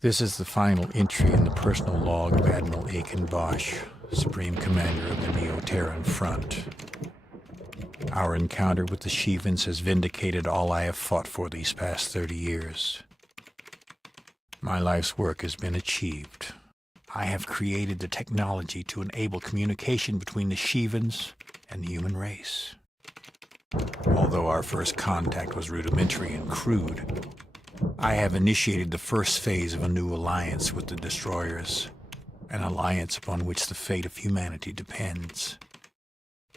This is the final entry in the personal log of Admiral Aiken Bosch, Supreme Commander of the Neo-Terran Front. Our encounter with the Shivans has vindicated all I have fought for these past 30 years. My life's work has been achieved. I have created the technology to enable communication between the Shivans and the human race. Although our first contact was rudimentary and crude, I have initiated the first phase of a new alliance with the Destroyers, an alliance upon which the fate of humanity depends.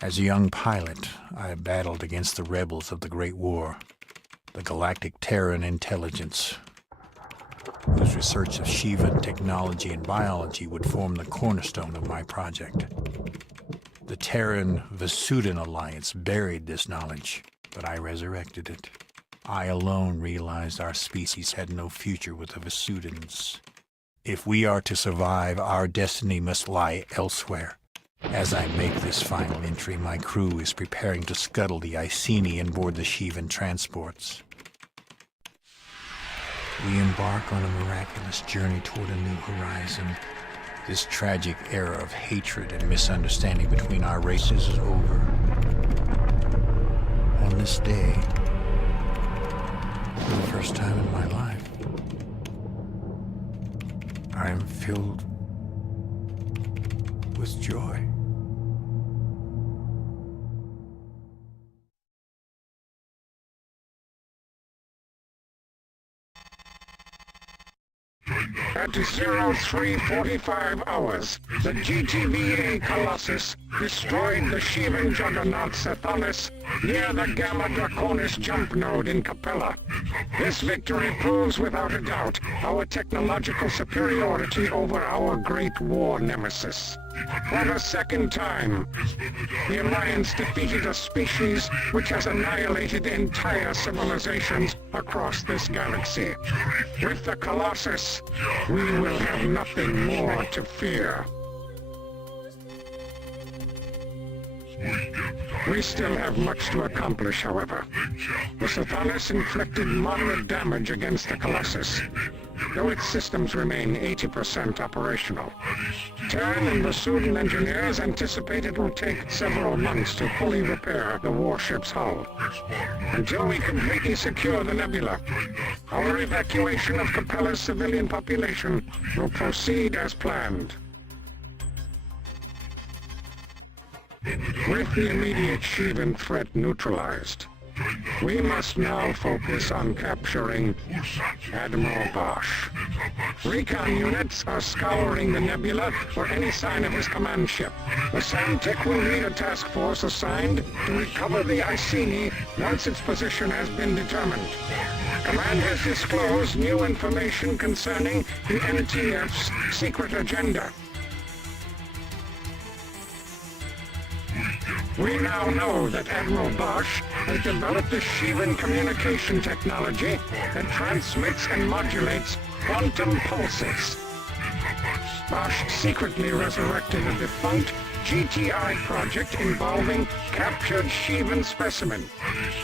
As a young pilot, I battled against the rebels of the Great War, the Galactic Terran Intelligence, whose research of Shivan technology and biology would form the cornerstone of my project. The Terran-Vasudan alliance buried this knowledge, but I resurrected it. I alone realized our species had no future with the Vasudans. If we are to survive, our destiny must lie elsewhere. As I make this final entry, my crew is preparing to scuttle the Iceni and board the Shivan transports. We embark on a miraculous journey toward a new horizon. This tragic era of hatred and misunderstanding between our races is over. On this day, for the first time in my life, I am filled with joy. At 03:45 hours, the GTVA Colossus destroyed the Shivan juggernaut Sethalis near the Gamma Draconis jump node in Capella. This victory proves without a doubt our technological superiority over our Great War nemesis. For the second time, the Alliance defeated a species which has annihilated entire civilizations across this galaxy. With the Colossus, we will have nothing more to fear. We still have much to accomplish, however. The Sethalis inflicted moderate damage against the Colossus, though its systems remain 80% operational. Terran and Vasudan engineers anticipate it will take several months to fully repair the warship's hull. Until we completely secure the nebula, our evacuation of Capella's civilian population will proceed as planned. With the immediate Shivan threat neutralized, we must now focus on capturing Admiral Bosch. Recon units are scouring the nebula for any sign of his command ship. The Samtic will lead a task force assigned to recover the Iceni once its position has been determined. Command has disclosed new information concerning the NTF's secret agenda. We now know that Admiral Bosch has developed a Shivan communication technology that transmits and modulates quantum pulses. Bosch secretly resurrected a defunct GTI project involving captured Shivan specimen,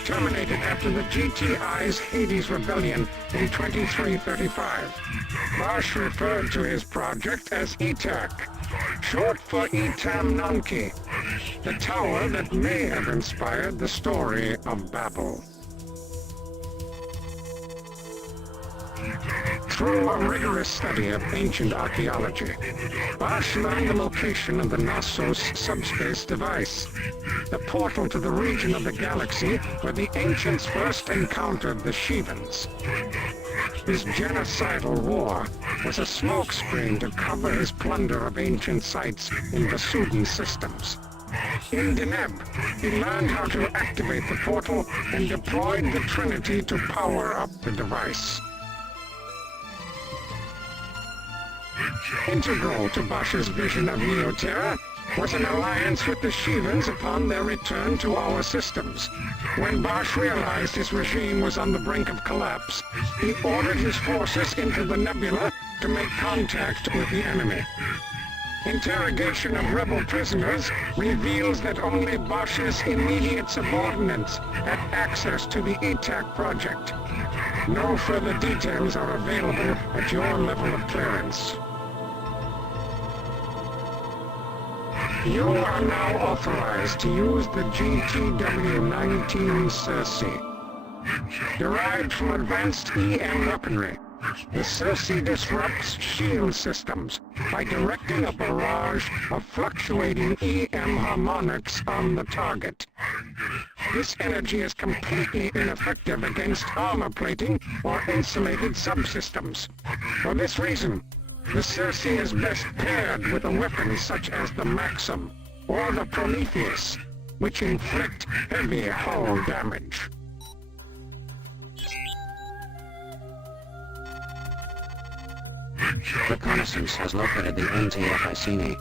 terminated after the GTI's Hades rebellion in 2335. Bosch referred to his project as ETAC, short for Etam Nanki, the tower that may have inspired the story of Babel. Through a rigorous study of ancient archaeology, Bosch learned the location of the Knossos subspace device, the portal to the region of the galaxy where the ancients first encountered the Shivans. His genocidal war was a smokescreen to cover his plunder of ancient sites in Vasudan systems. In Deneb, he learned how to activate the portal and deployed the Trinity to power up the device. Integral to Bosch's vision of Neo-Terra was an alliance with the Shivans upon their return to our systems. When Bosch realized his regime was on the brink of collapse, he ordered his forces into the nebula to make contact with the enemy. Interrogation of rebel prisoners reveals that only Bosch's immediate subordinates had access to the ETAC project. No further details are available at your level of clearance. You are now authorized to use the GTW-19 Cersei, derived from advanced EM weaponry. The Cersei disrupts shield systems by directing a barrage of fluctuating EM harmonics on the target. This energy is completely ineffective against armor plating or insulated subsystems. For this reason, the Cersei is best paired with a weapon such as the Maxim or the Prometheus, which inflict heavy hull damage. Reconnaissance has located the NTF Iceni.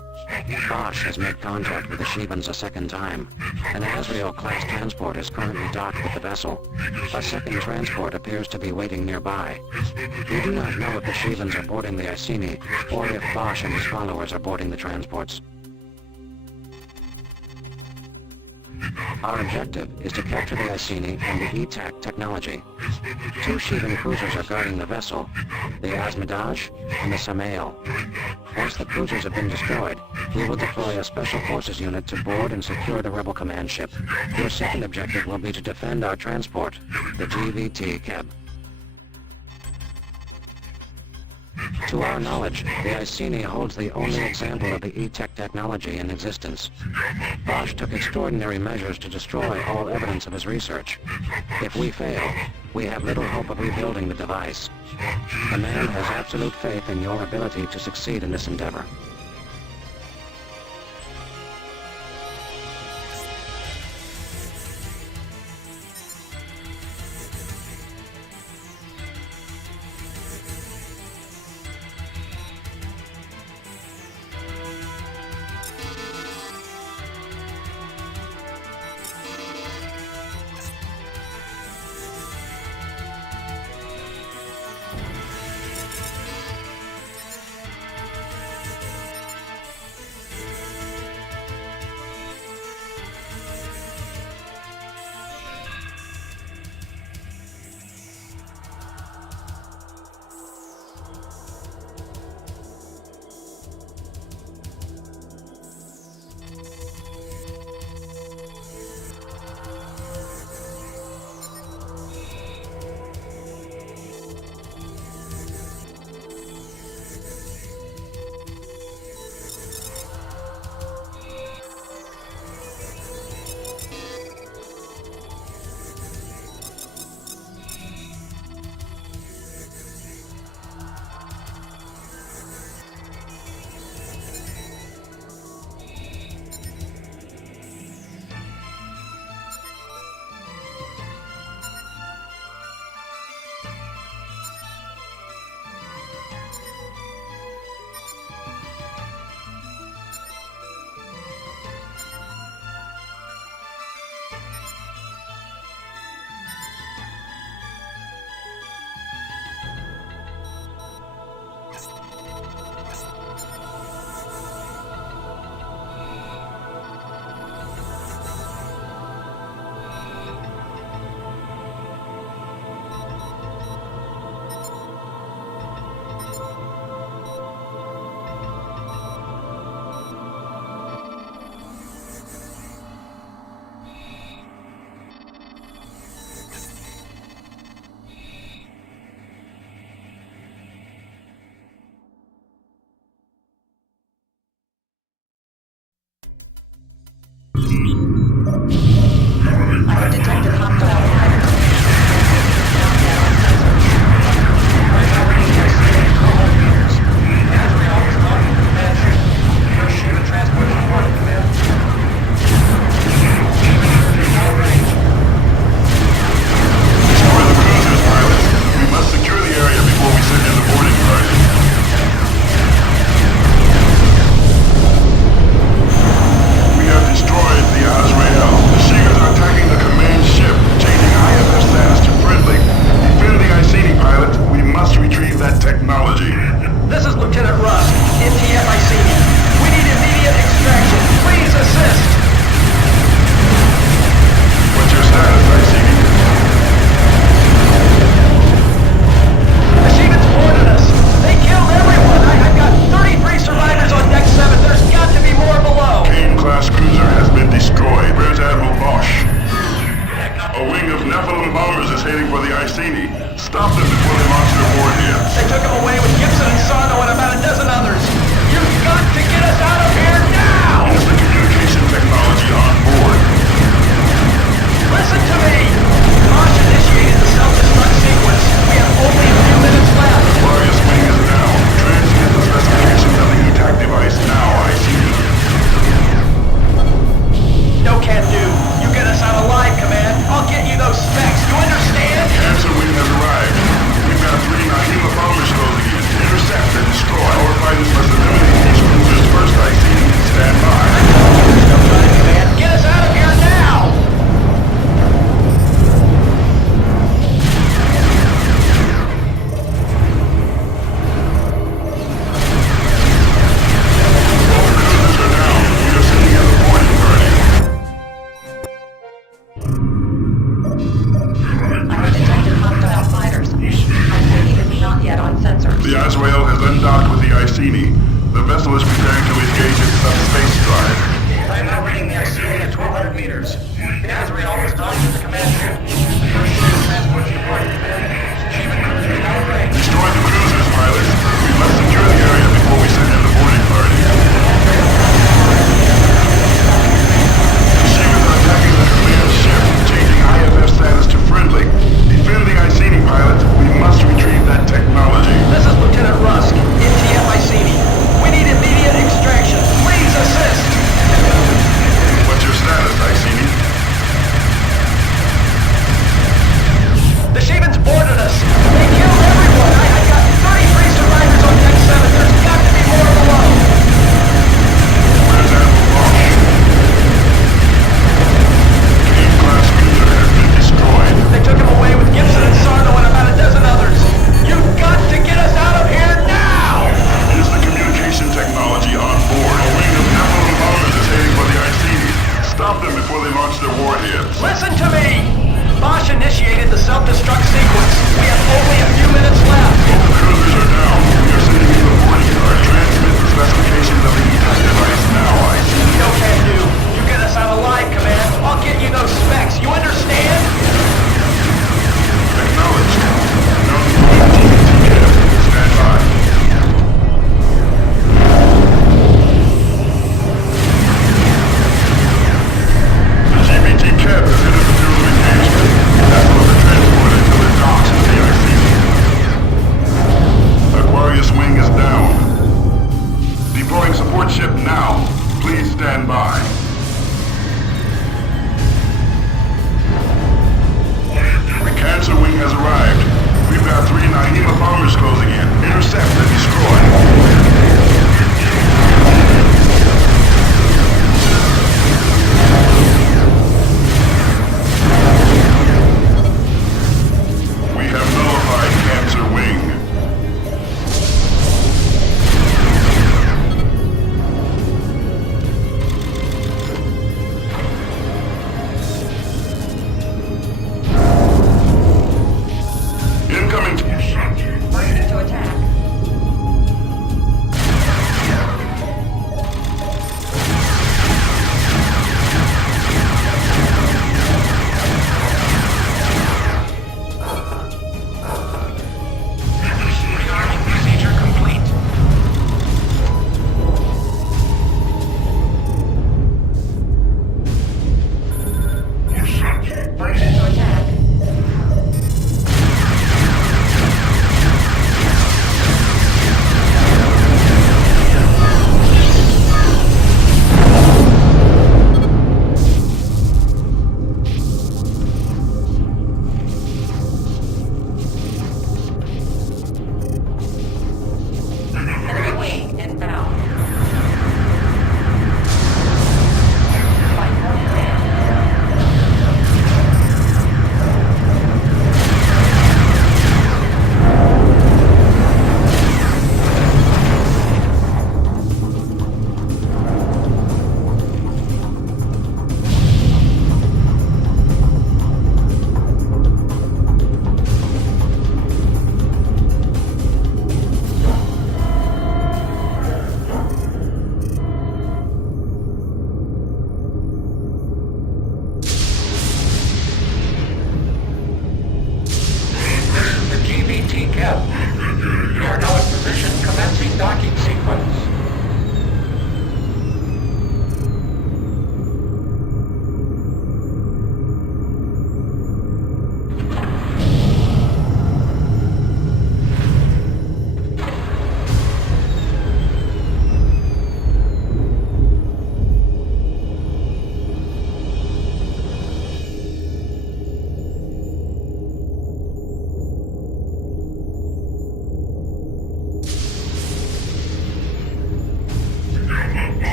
Bosch has made contact with the Shevens a second time. An Asriel-class transport is currently docked with the vessel. A second transport appears to be waiting nearby. We do not know if the Shevens are boarding the Iceni, or if Bosch and his followers are boarding the transports. Our objective is to capture the Iceni and the ETAC technology. 2 Sheevan cruisers are guarding the vessel, the Asmodaj and the Samael. Once the cruisers have been destroyed, we will deploy a Special Forces unit to board and secure the rebel command ship. Your second objective will be to defend our transport, the GVT Cab. To our knowledge, the Iceni holds the only example of the ETAC technology in existence. Bosch took extraordinary measures to destroy all evidence of his research. If we fail, we have little hope of rebuilding the device. Command has absolute faith in your ability to succeed in this endeavor. Stop them before they launch their warheads. They took him away with Gibson and Sarno and about a dozen others. You've got to get us out of here now! Is the communication technology on board? Listen to me! Bosch initiated the self-destruct sequence. We have only a few minutes left. Aquarius wing is down. Transmit the specifications of the ETAC device now, I see. No can do. You get us out alive, Command. I'll get you those specs. You understand? Cancer wing has arrived. We've got 3 Naima bombers closing in. Intercept and destroy. Our fighters must eliminate these cruisers first, I see. Stand by. There's no time, Command. Get us out of here now! Cruisers are down. We are sitting at the boarding party. I have detected hostile fighters. Iceni is not yet on sensors. The Azrael has undocked with the Iceni. The vessel is preparing to engage its subspace drive. I am now reading the Iceni at 1,200 meters. The Azrael is docked with the command ship. The first ship transports departed. Achievement cruisers now in range. Destroy the cruisers, pilots. We must secure the area before we send in the boarding party. The Shivas are attacking the command ship, changing IFF status to friendly. Defend the Iceni, pilots. We must retrieve that technology. This is Lieutenant Rusk, MTF Iceni. We need immediate extraction. Please assist! What's your status, Iceni? The Shivans boarded us. They killed everyone. I got 33 survivors on deck 7. There's got to be more below. Where's Admiral Bosch? Cave-class cruiser has been destroyed. They took him away with Gibson and Sarno and about a dozen others. You've got to get us out of here now! Is the communication technology on board? A wing of Admiral bombers is heading for the Iceni. Stop them before they launch their warheads. Listen to me! Bosch initiated the self-destruct sequence. We have only a few minutes left. Both cruisers are down. We are sending in the boarding car. Transmit the specifications of the ETAC device now, Iceni. No can do. You get us out alive, Command. I'll get you those specs. You understand? Acknowledged. Now deploying TBT cab. Stand by. The GBT cab has entered the field of engagement. That's what the transport until it docks with the Iceni. Aquarius wing is down. Deploying support ship now. Please stand by. The Cancer wing has arrived. We've got 3 Naima bombers closing in. Intercept and destroy. We have nullified Cancer wing. Incoming. Ready to attack. GDT Cap. You are now in position, commencing docking sequence.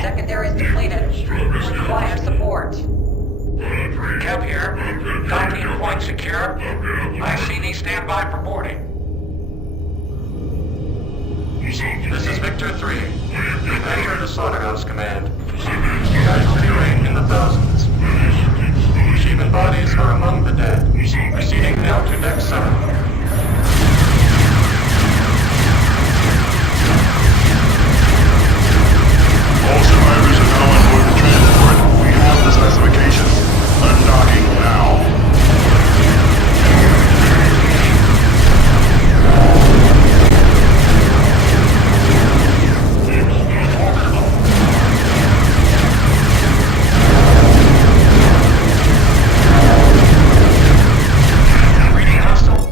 Secondaries depleted. Require support. Cap here. Docking point secure. ICD standby for boarding. This is Victor 3. We've entered the slaughterhouse command. Casualty rate in the thousands. Sheevan bodies are among the dead. Proceeding now to deck 7. All survivors are now on board the transport. We have the specifications. Undocking now. Reading hostile.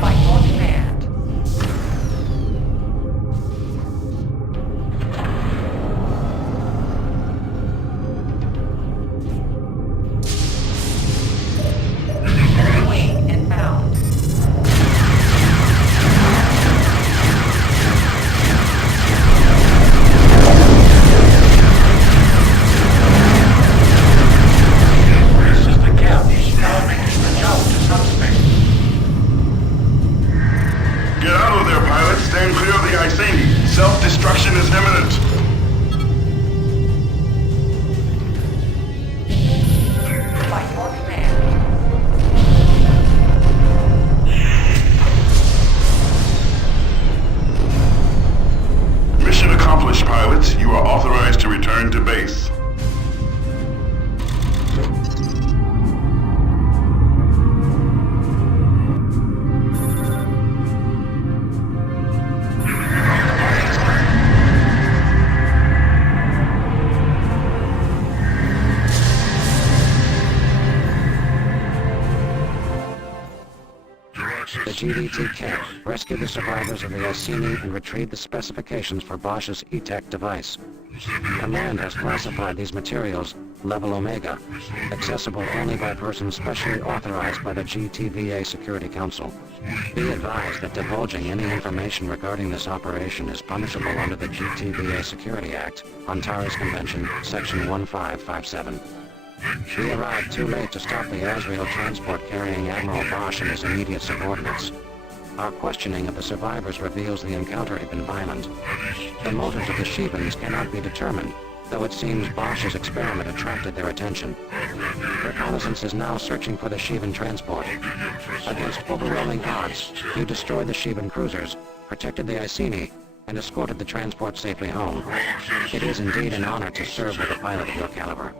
By your command. Wing inbound. This is the Cap. Now making the jump to subspace. Get out of there, pilots. Stand clear of the Iceni. Self-destruction is imminent. By your command. Mission accomplished, pilots. You are authorized to return to base. The GDT Cap rescued the survivors of the Iceni and retrieved the specifications for Bosch's E-Tech device. Command has classified these materials Level Omega, accessible only by persons specially authorized by the GTVA Security Council. Be advised that divulging any information regarding this operation is punishable under the GTVA Security Act, Antares Convention, Section 1557. We arrived too late to stop the Azrael transport carrying Admiral Bosch and his immediate subordinates. Our questioning of the survivors reveals the encounter had been violent. The motives of the Sheevans cannot be determined, though it seems Bosch's experiment attracted their attention. Reconnaissance is now searching for the Sheevan transport. Against overwhelming odds, you destroyed the Sheevan cruisers, protected the Iceni, and escorted the transport safely home. It is indeed an honor to serve with a pilot of your caliber.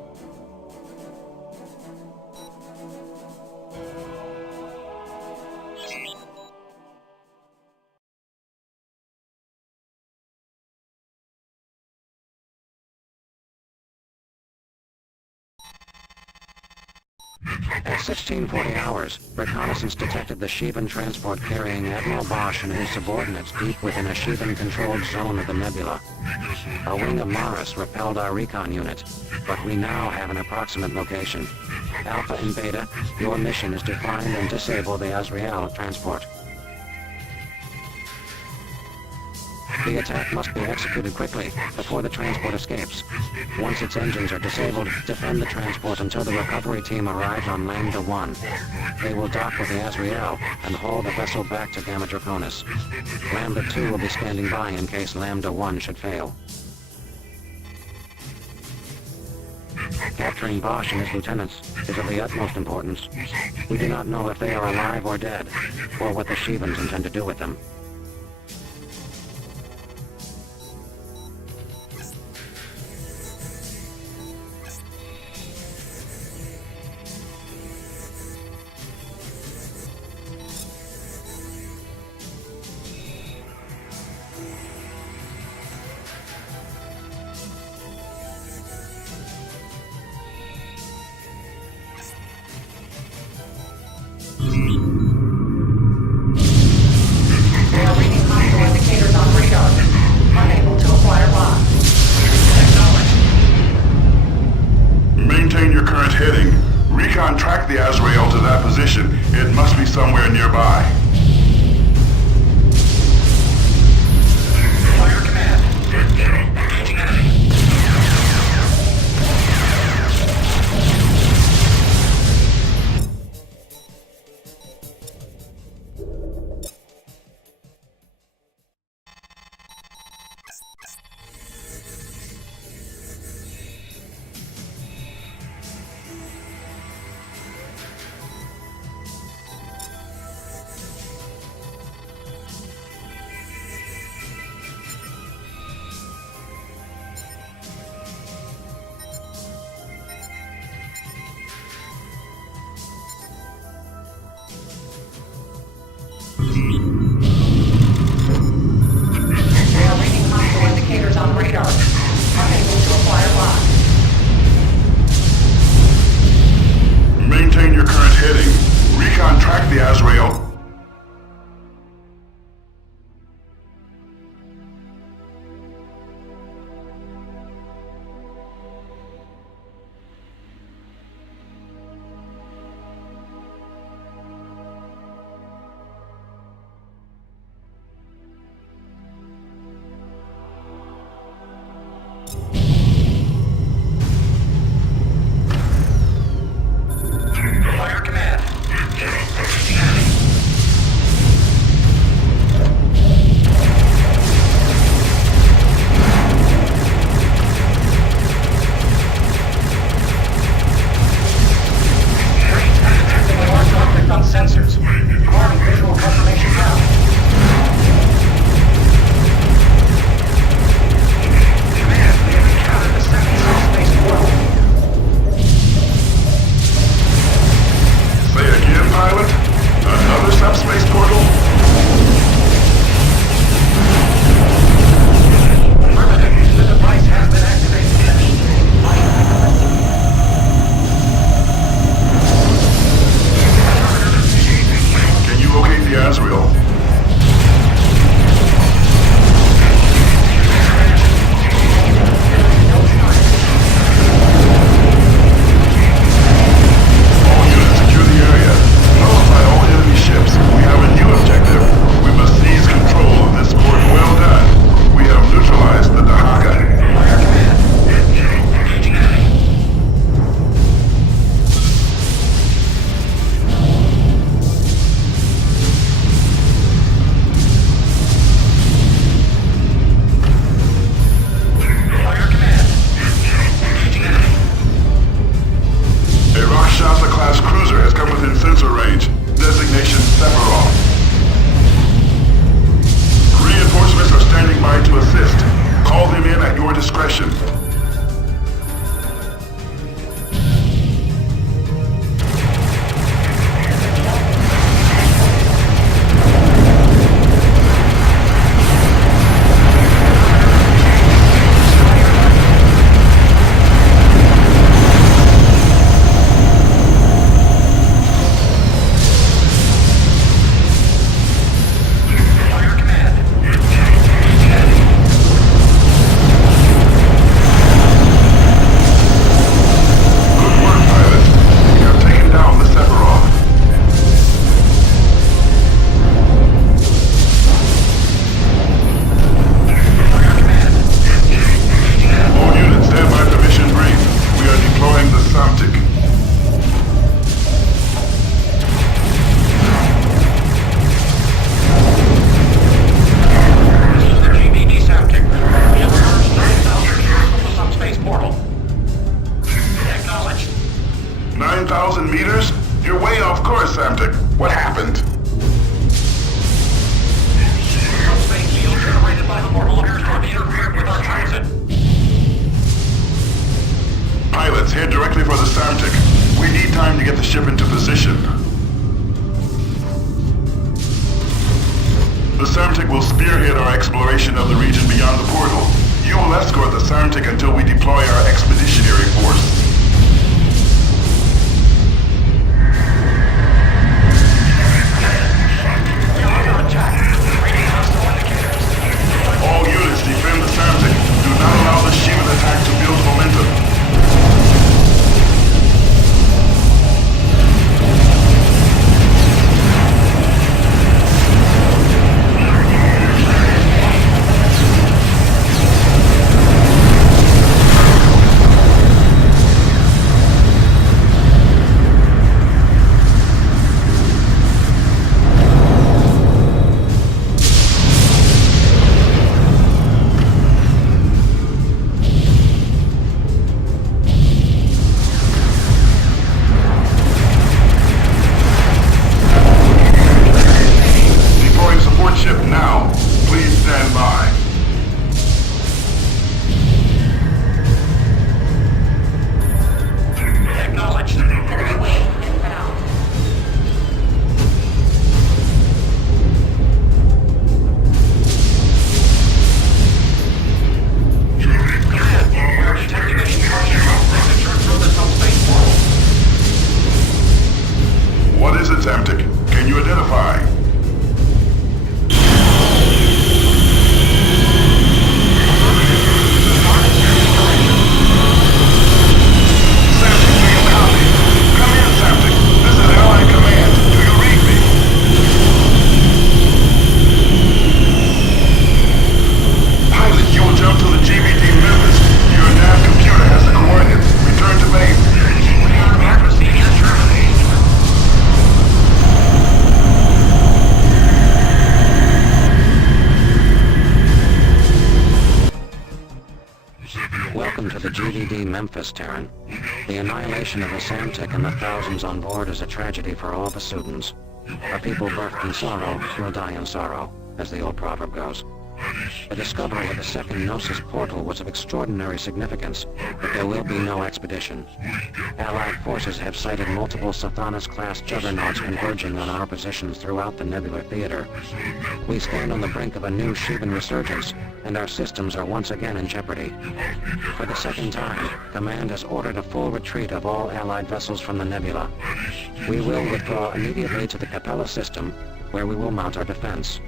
At 1640 hours, reconnaissance detected the Shivan transport carrying Admiral Bosch and his subordinates deep within a Shivan-controlled zone of the nebula. A wing of Mars repelled our recon unit, but we now have an approximate location. Alpha and Beta, your mission is to find and disable the Azrael transport. The attack must be executed quickly, before the transport escapes. Once its engines are disabled, defend the transport until the recovery team arrives on Lambda 1. They will dock with the Azrael and haul the vessel back to Gamma Draconis. Lambda 2 will be standing by in case Lambda 1 should fail. Capturing Bosch and his lieutenants is of the utmost importance. We do not know if they are alive or dead, or what the Shivans intend to do with them. They are reading hostile indicators on radar. Unable to acquire lock. Acknowledged. Maintain your current heading. Recon tracked the Azrael to that position. It must be somewhere nearby. Fire command. Engaging enemy. You're way off course, Samtic. What happened? Space field generated by the portal appears to have interfered with our transit. Pilots, head directly for the Samtic. We need time to get the ship into position. The Samtic will spearhead our exploration of the region beyond the portal. You will escort the Samtic until we deploy our expeditionary force. All units defend the Samtic. Do not allow the Shivan attack to build momentum. Welcome to the GDD Memphis, Terran. The annihilation of the Samtic and the thousands on board is a tragedy for all Vasudans. A people birthed in sorrow will die in sorrow, as the old proverb goes. The discovery of the second Gnosis portal was of extraordinary significance, but there will be no expedition. Allied forces have sighted multiple Sathanas-class juggernauts converging on our positions throughout the nebular theater. We stand on the brink of a new Shivan resurgence, and our systems are once again in jeopardy. For the second time, Command has ordered a full retreat of all Allied vessels from the nebula. We will withdraw immediately to the Capella system, where we will mount our defense.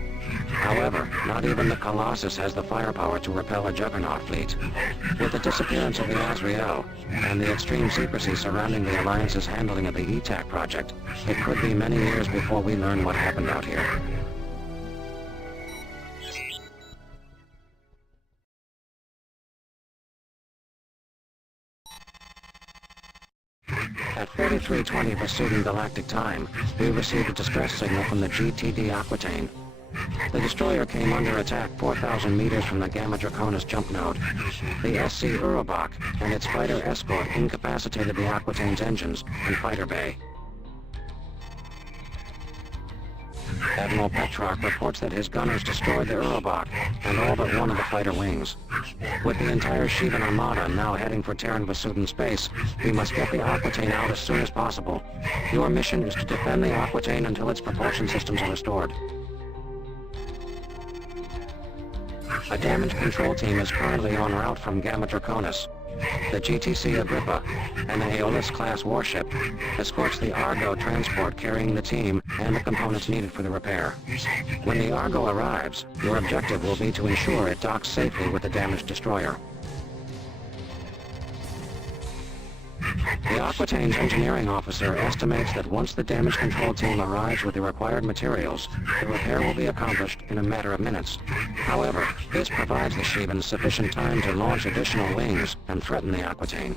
However, not even the Colossus has the firepower to repel a Juggernaut fleet. With the disappearance of the Azrael, and the extreme secrecy surrounding the Alliance's handling of the ETAC project, it could be many years before we learn what happened out here. At 3320 Vasudan Galactic Time, we received a distress signal from the GTD Aquitaine. The destroyer came under attack 4,000 meters from the Gamma Draconis jump node. The SC Urobach and its fighter escort incapacitated the Aquitaine's engines and fighter bay. Admiral Petrarch reports that his gunners destroyed the Urobach and all but one of the fighter wings. With the entire Shivan Armada now heading for Terran Vasudan space, we must get the Aquitaine out as soon as possible. Your mission is to defend the Aquitaine until its propulsion systems are restored. A damage control team is currently en route from Gamma Draconis. The GTC Agrippa, an Aeolus-class warship, escorts the Argo transport carrying the team and the components needed for the repair. When the Argo arrives, your objective will be to ensure it docks safely with the damaged destroyer. The Aquitaine's engineering officer estimates that once the damage control team arrives with the required materials, the repair will be accomplished in a matter of minutes. However, this provides the Shivans sufficient time to launch additional wings and threaten the Aquitaine.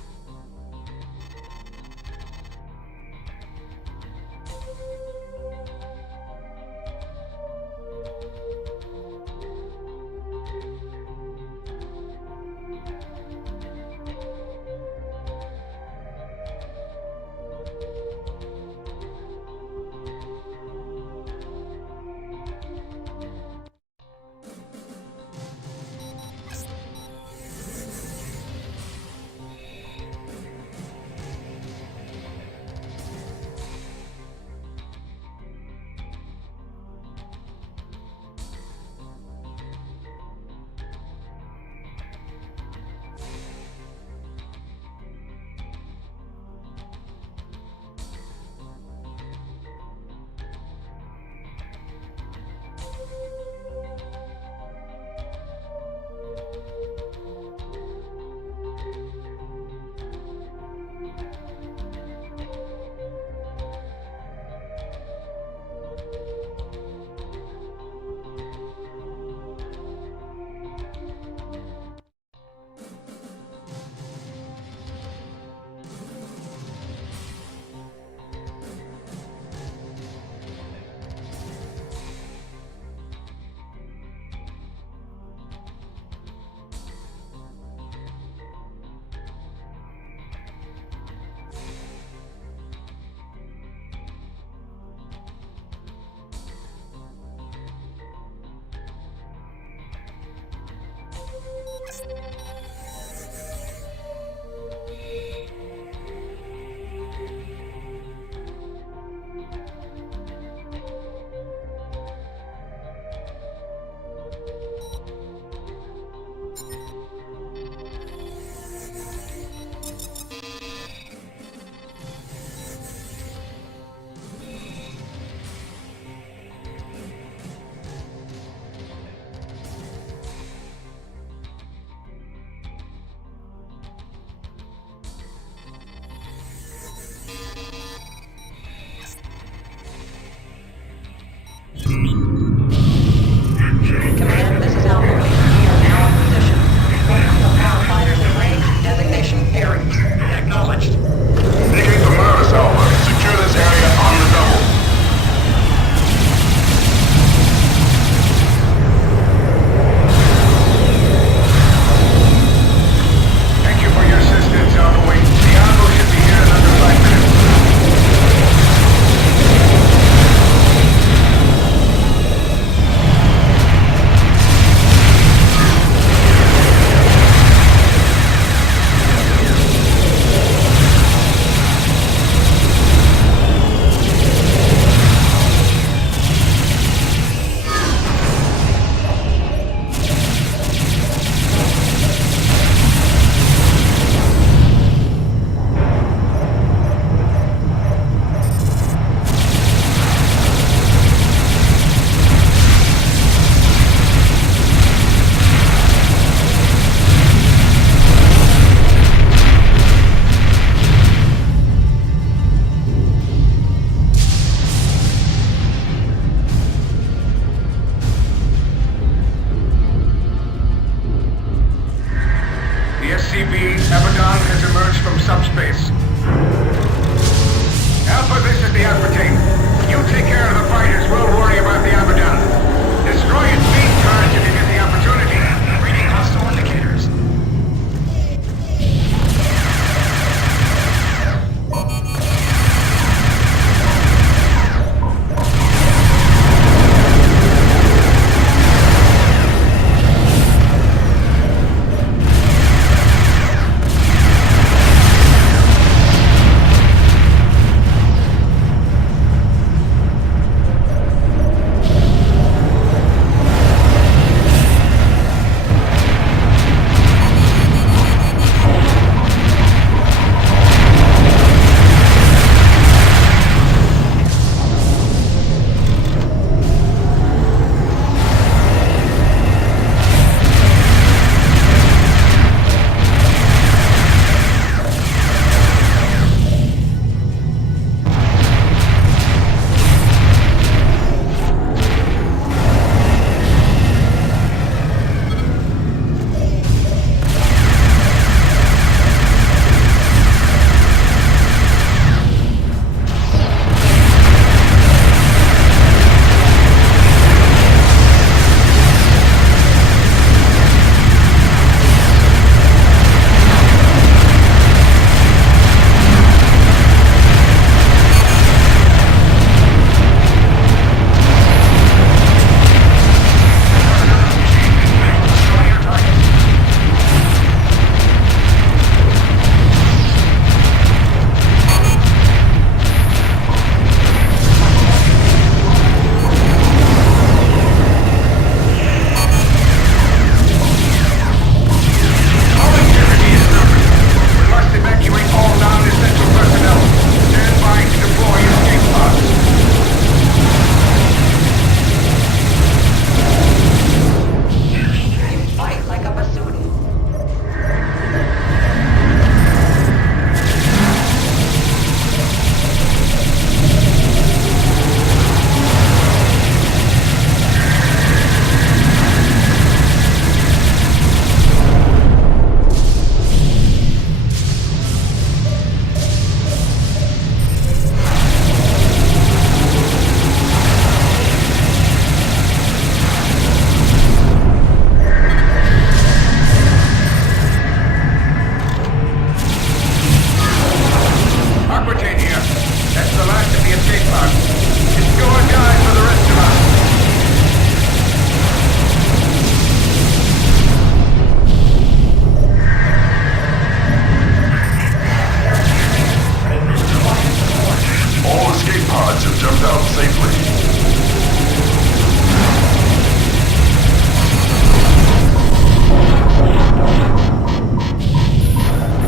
humans out safely.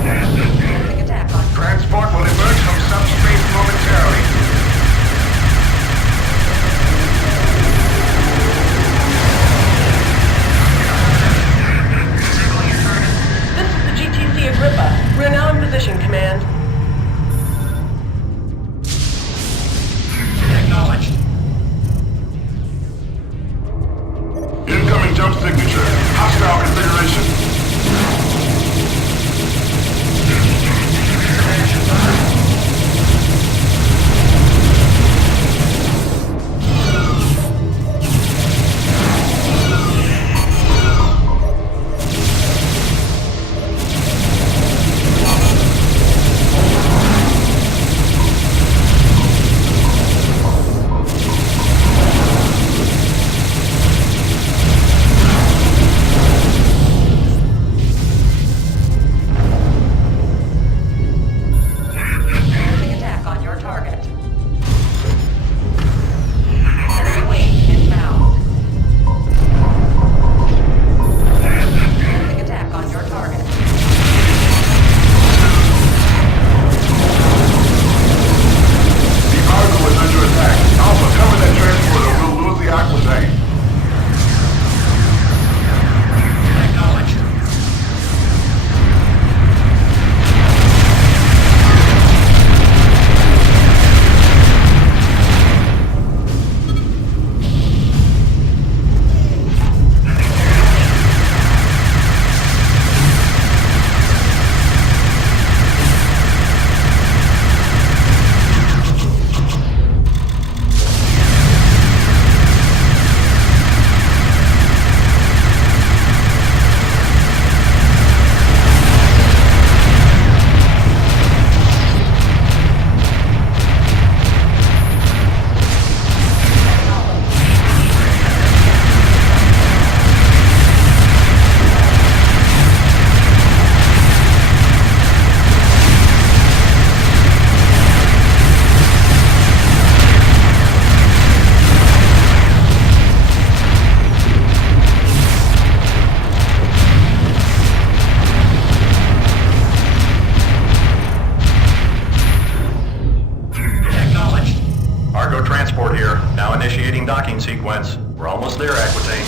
Moving attack on. Transport will emerge from subspace momentarily. This is the GTC Agrippa. We're now in position, Command. Acknowledged. Incoming jump signature. Hostile configuration. Moving attack on your target. Enemy wing inbound. Moving attack on your target. The Argo is under attack. Alpha, cover that transporter. We'll lose the Aquitaine. Acknowledged. Acknowledged. Argo transport here. Now initiating docking sequence. We're almost there, Aquitaine.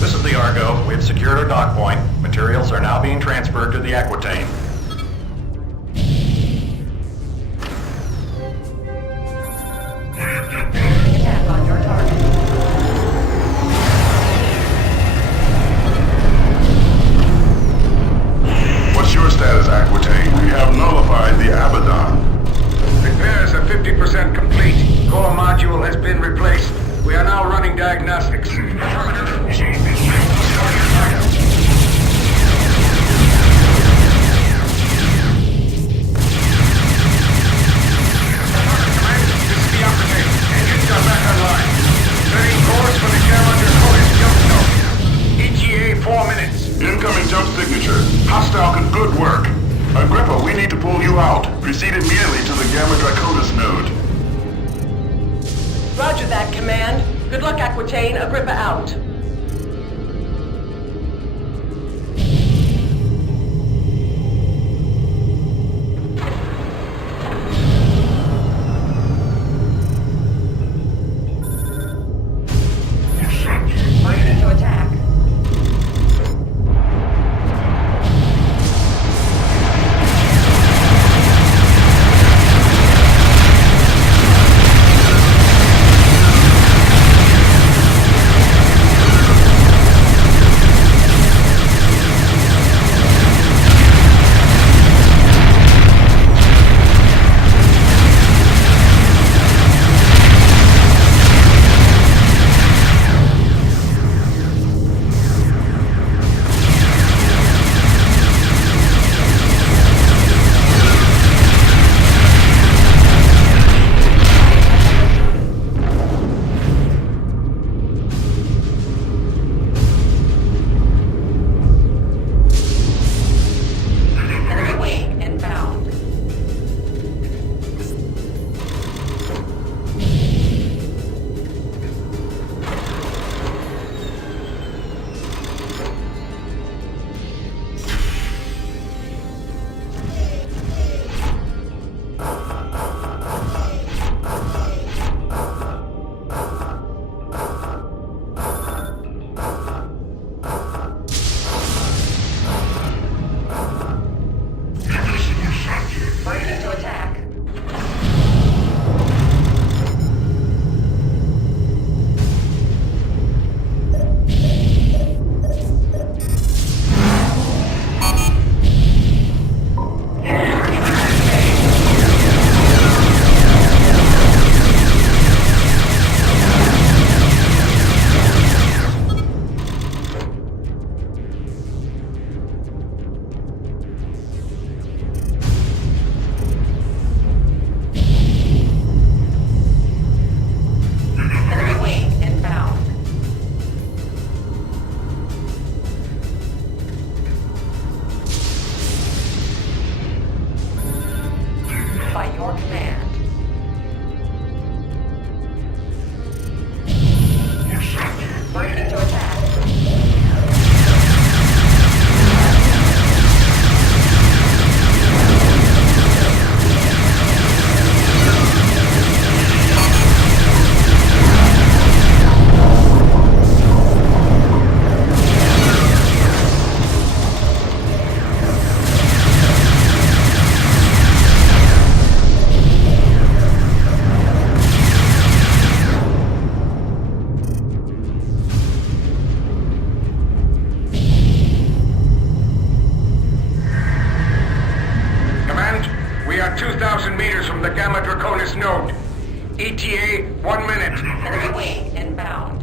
This is the Argo. We have secured our dock point. Materials are now being transferred to the Aquitaine. Moving attack on your target. What's your status, Aquitaine? We have nullified the Abaddon. Repairs are 50% complete. Core module has been replaced. We are now running diagnostics. This is the operator. Engines are back online. Setting course for the Challenger jump node. ETA 4 minutes. Incoming jump signature. Hostile good work. Agrippa, we need to pull you out. Proceed immediately to the Gamma Draconis node. Roger that, Command. Good luck, Aquitaine. Agrippa out. Ready to attack. 1 minute. Enemy wing inbound.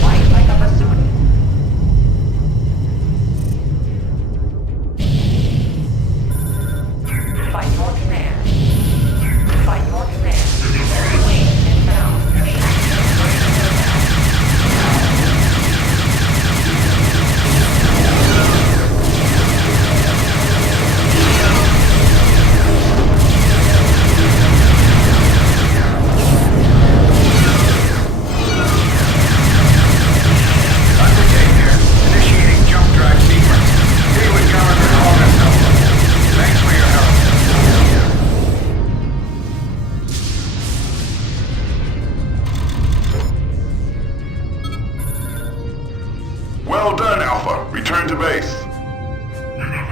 Fight like a bassoon. Fight your command. Fight your command. Enemy wing inbound. Undertake here. Initiating jump drive sequence. David Gallagher called himself. Thanks for your help. Well done, Alpha. Return to base.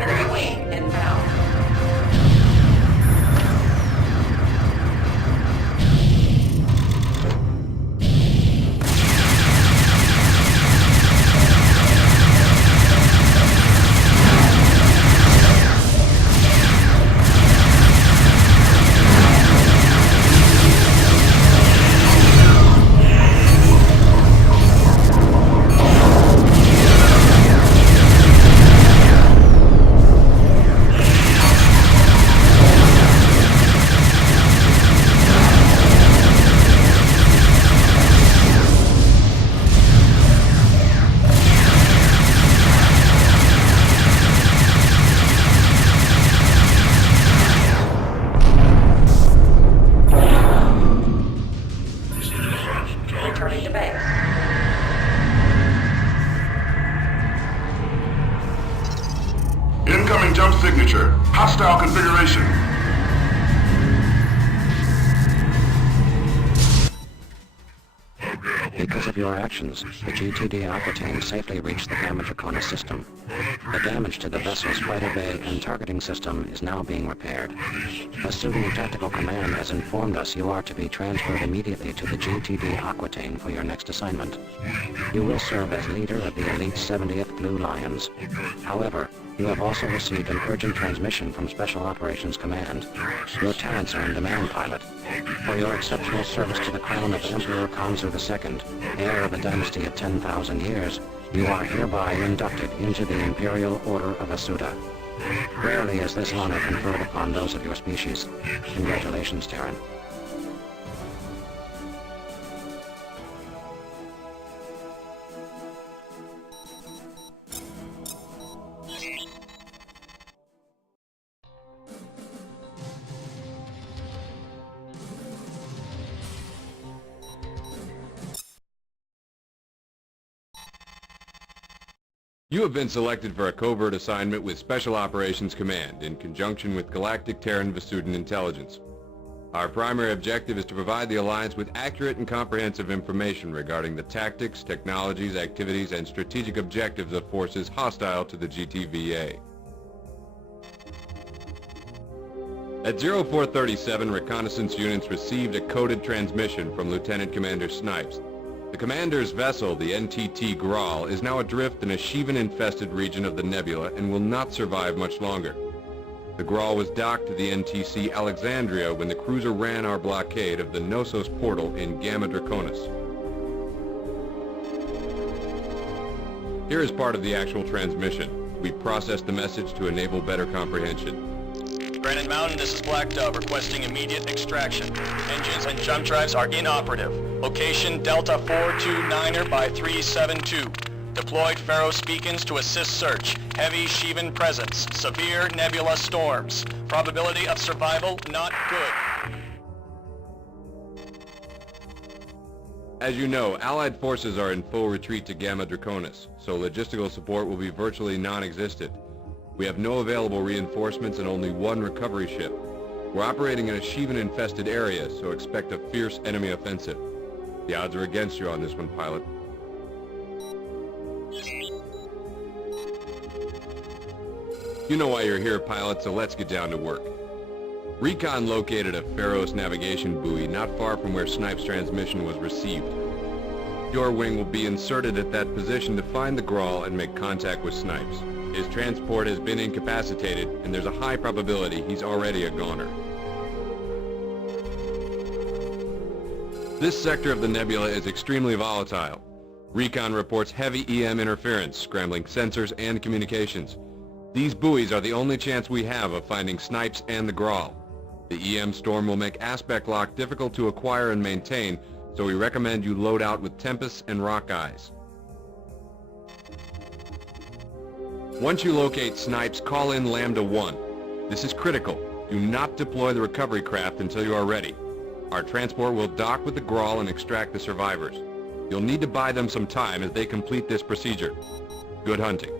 Enemy wing inbound. Returning to base. Incoming jump signature. Hostile configuration. Because of your actions, the GTD Aquitaine safely reached the Gamma Draconis system. The damage to the vessel's fighter bay and targeting system is now being repaired. Astute Tactical Command has informed us you are to be transferred immediately to the GTD Aquitaine for your next assignment. You will serve as leader of the Elite 70th Blue Lions. However, you have also received an urgent transmission from Special Operations Command. Your talents are in demand, pilot. For your exceptional service to the crown of Emperor Kanzu II, heir of a dynasty of 10,000 years, you are hereby inducted into the Imperial Order of Asuda. Rarely is this honor conferred upon those of your species. Congratulations, Terran. You have been selected for a covert assignment with Special Operations Command in conjunction with Galactic Terran Vasudan Intelligence. Our primary objective is to provide the Alliance with accurate and comprehensive information regarding the tactics, technologies, activities, and strategic objectives of forces hostile to the GTVA. At 0437, reconnaissance units received a coded transmission from Lieutenant Commander Snipes. The commander's vessel, the NTT Graal, is now adrift in a Shivan-infested region of the nebula and will not survive much longer. The Graal was docked to the NTC Alexandria when the cruiser ran our blockade of the Knossos portal in Gamma Draconis. Here is part of the actual transmission. We processed the message to enable better comprehension. Granite Mountain, this is Black Dove requesting immediate extraction. Engines and jump drives are inoperative. Location Delta 429er by 372. Deployed Pharos beacons to assist search. Heavy Shivan presence. Severe nebula storms. Probability of survival not good. As you know, Allied forces are in full retreat to Gamma Draconis, so logistical support will be virtually non-existent. We have no available reinforcements and only one recovery ship. We're operating in a Shivan-infested area, so expect a fierce enemy offensive. The odds are against you on this one, pilot. You know why you're here, pilot, so let's get down to work. Recon located a Pharos navigation buoy not far from where Snipes' transmission was received. Your wing will be inserted at that position to find the Grawl and make contact with Snipes. His transport has been incapacitated, and there's a high probability he's already a goner. This sector of the nebula is extremely volatile. Recon reports heavy EM interference, scrambling sensors and communications. These buoys are the only chance we have of finding Snipes and the Grawl. The EM storm will make aspect lock difficult to acquire and maintain, so we recommend you load out with Tempest and Rock Eyes. Once you locate Snipes, call in Lambda 1. This is critical. Do not deploy the recovery craft until you are ready. Our transport will dock with the Grawl and extract the survivors. You'll need to buy them some time as they complete this procedure. Good hunting.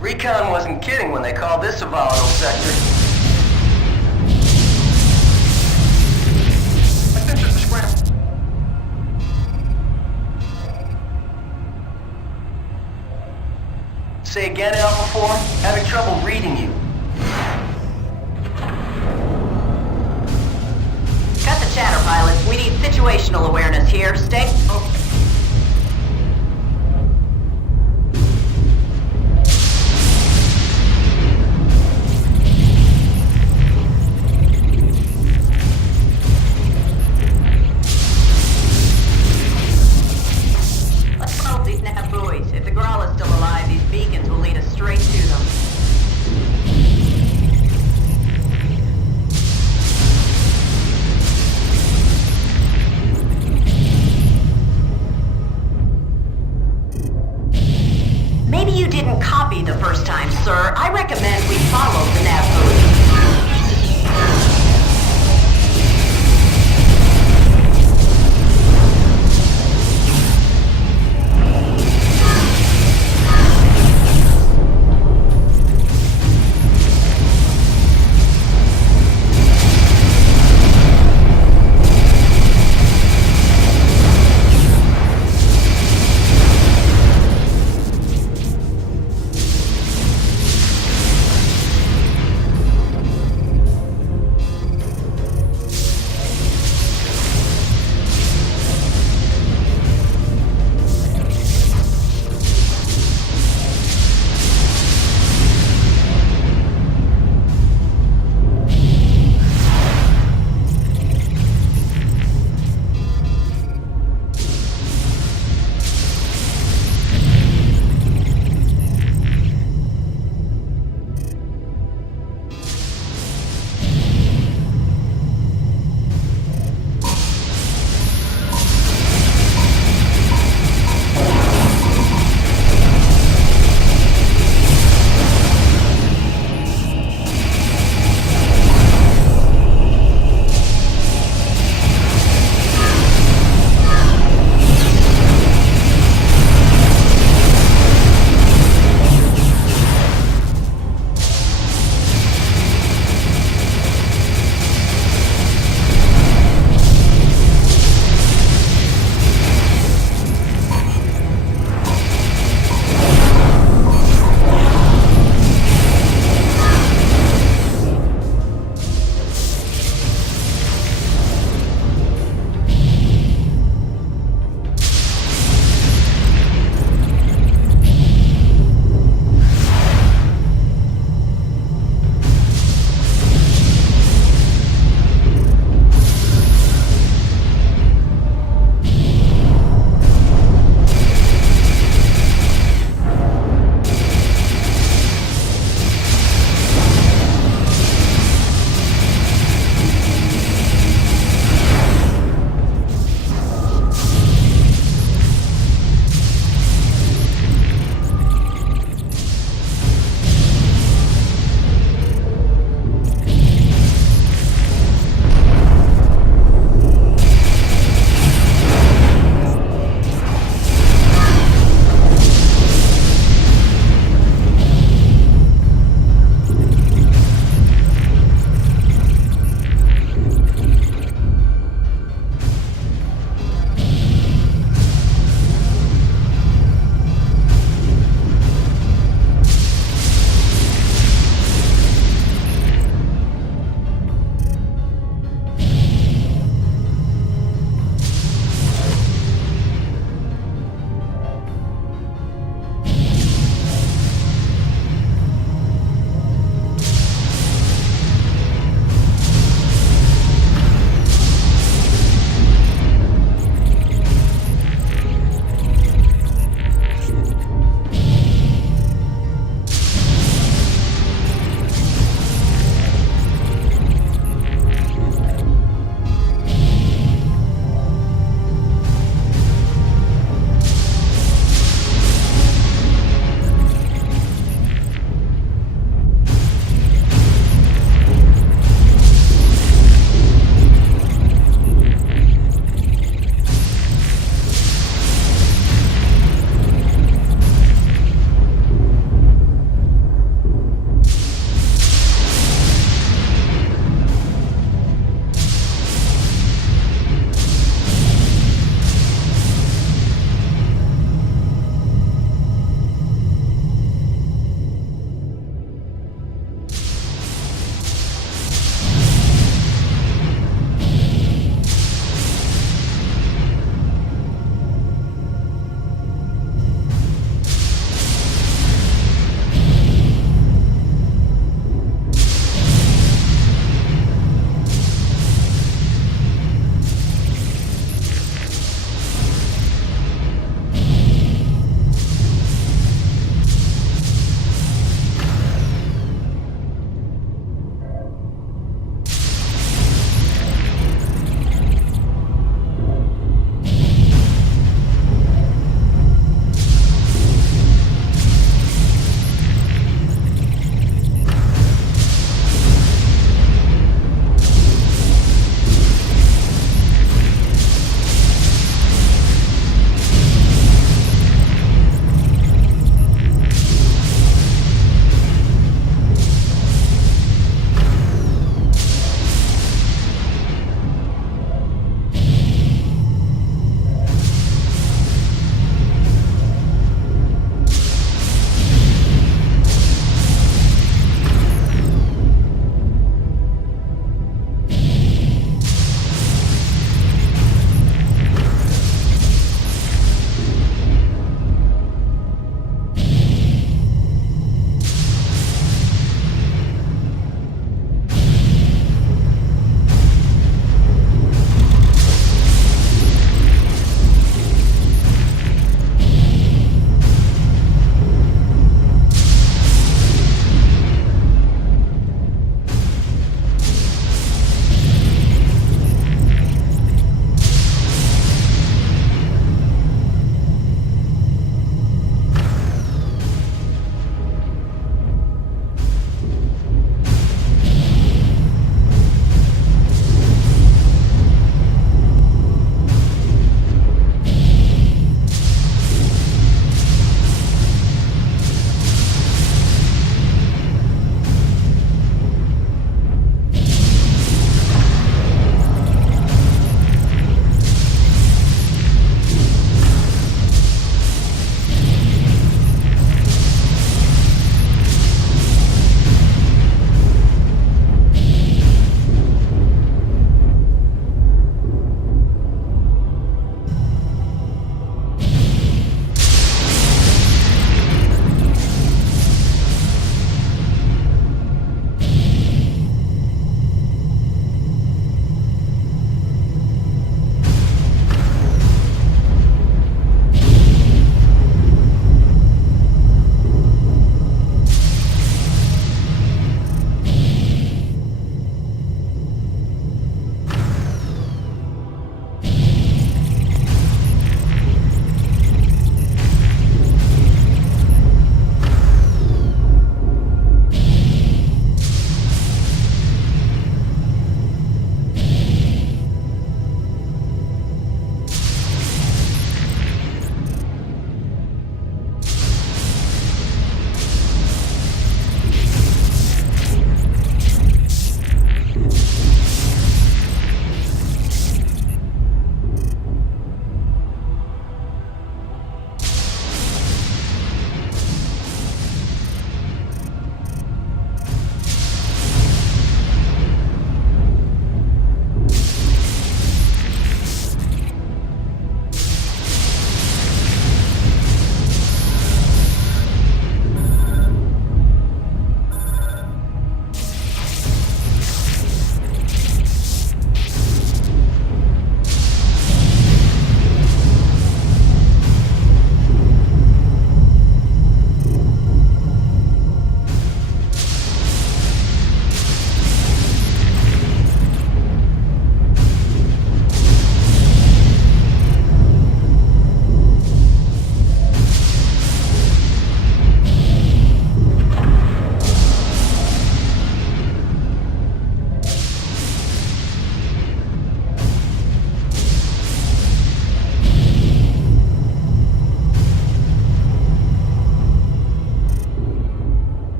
Recon wasn't kidding when they called this a volatile sector. I think there's a scramble. Say again, Alpha 4? Having trouble reading you. Cut the chatter, pilots. We need situational awareness here. Stay... Oh. The first time, sir. I recommend we follow the nav buoy.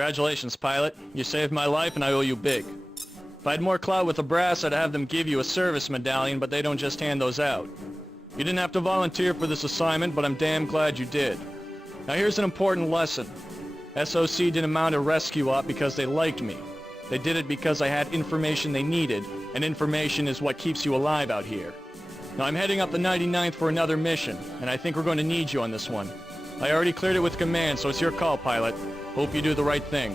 Congratulations, pilot. You saved my life and I owe you big. If I had more clout with the brass, I'd have them give you a service medallion, but they don't just hand those out. You didn't have to volunteer for this assignment, but I'm damn glad you did. Now here's an important lesson. SOC didn't mount a rescue op because they liked me. They did it because I had information they needed, and information is what keeps you alive out here. Now I'm heading up the 99th for another mission, and I think we're going to need you on this one. I already cleared it with command, so it's your call, pilot. Hope you do the right thing.